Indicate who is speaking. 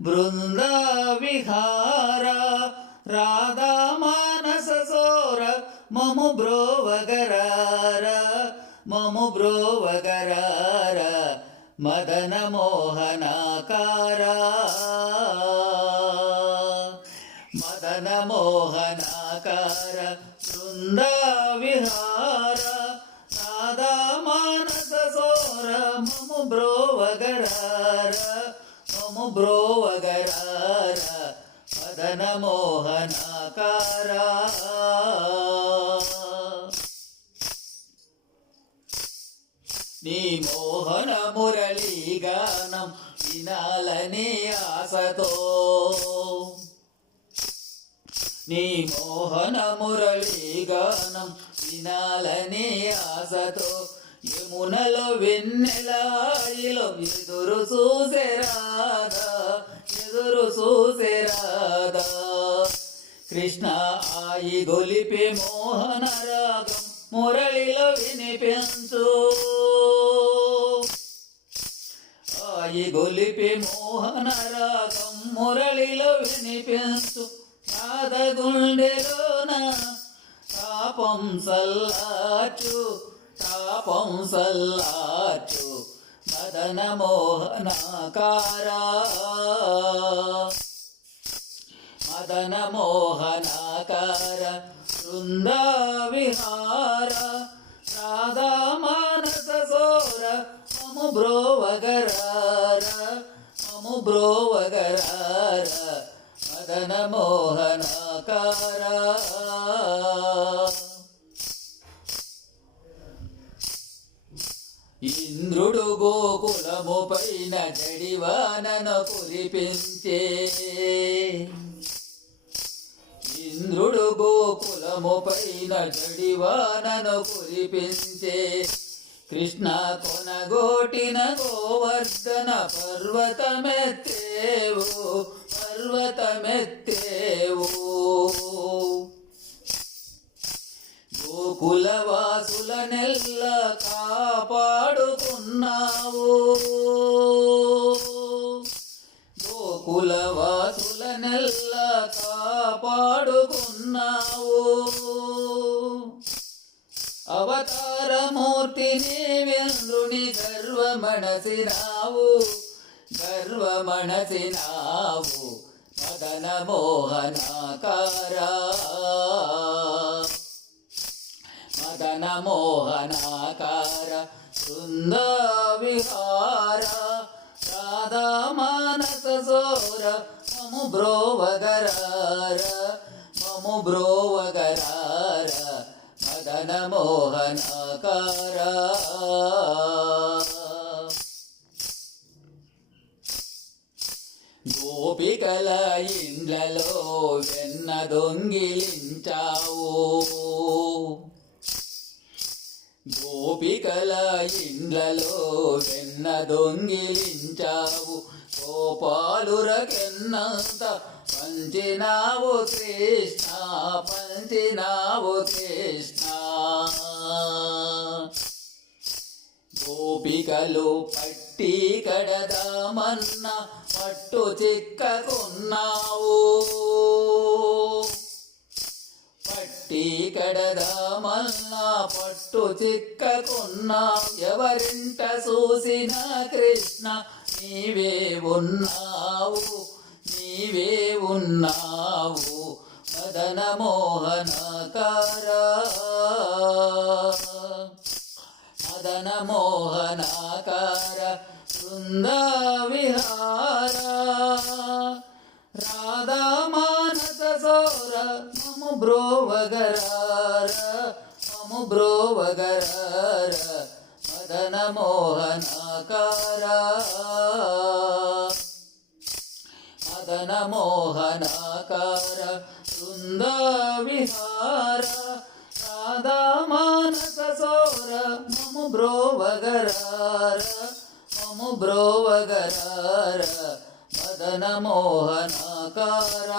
Speaker 1: బృందవిహార రాధా మానస సోర మము బ్రోవగరార మము బ్రోవగరార మదన మోహనాకార మదన మోహనాకార బృంద విహార రాధా మానస సోర మము బ్రోవగరార. మము బ్రోవగరార మదన మోహనాకార నీ మోహన మురళీ గానం వినాలని ఆశతో. నీ మోహన మురళీ గానం వినాలని ఆశతో. యమునలో వెన్నెలాయిలో ఎదురు చూసెరాదా ఎదురు చూసెరాదా కృష్ణ ఆయి గొలిపే మోహన రాగం మురళిలో వినిపించు. ఆయి గొలిపే మోహన రాగం మురళిలో వినిపించు. నాద గుండెలోన పాపం సల్లాచు తాపం మదన మోహనాకారా మదన మోహనాకార బృంద విహార రాధా మానస సోర మము బ్రోవగరార మము బ్రోవగరార మదన మోహనాకారా ఇంద్రుడు గోకులము పైన జడివానను కురిపించే. ఇంద్రుడు గోకులము పైన జడివానను కురిపించే. కృష్ణ కొనగోటిన గోవర్ధన పర్వతమెత్తేవో పర్వతమెత్తేవో. గోకులవాసుల నెల్ల కాపాడుకున్నావు. గోకులవాసుల నెల్ల కాపాడుకున్నావు. అవతారమూర్తిని వెంద్రుని గర్వమణసినావు గర్వమణసినావు మదన మోహనాకారా మదన మోహనాకార బృంద విహార రాధా మానస సోర మము బ్రోవగరార మము బ్రోవగరార మదన మోహనాకార గోపికల ఇండ్లలో వెన్న దొంగిలించావు గోపికల ఇండ్లలో వెన్న దొంగిలించావు. గోపాలురకెన్నంత పంచినావు కృష్ణ పంచినావు కృష్ణ. గోపికలు పట్టి కడదామన్న పట్టు చిక్కకున్నావు. పట్టి కడదామన్నా పట్టు చిక్కకున్నా ఎవరింట చూసిన కృష్ణ నీవే ఉన్నావు నీవే ఉన్నావు మదన మోహనకారా. మదన మోహనకార బృంద విహార బ్రోవగరార మదన మోహనాకార మదన మోహనాకార బృంద విహార రాధా మానస సోర మము బ్రోవగరార మము బ్రోవగరార మదన మోహనాకార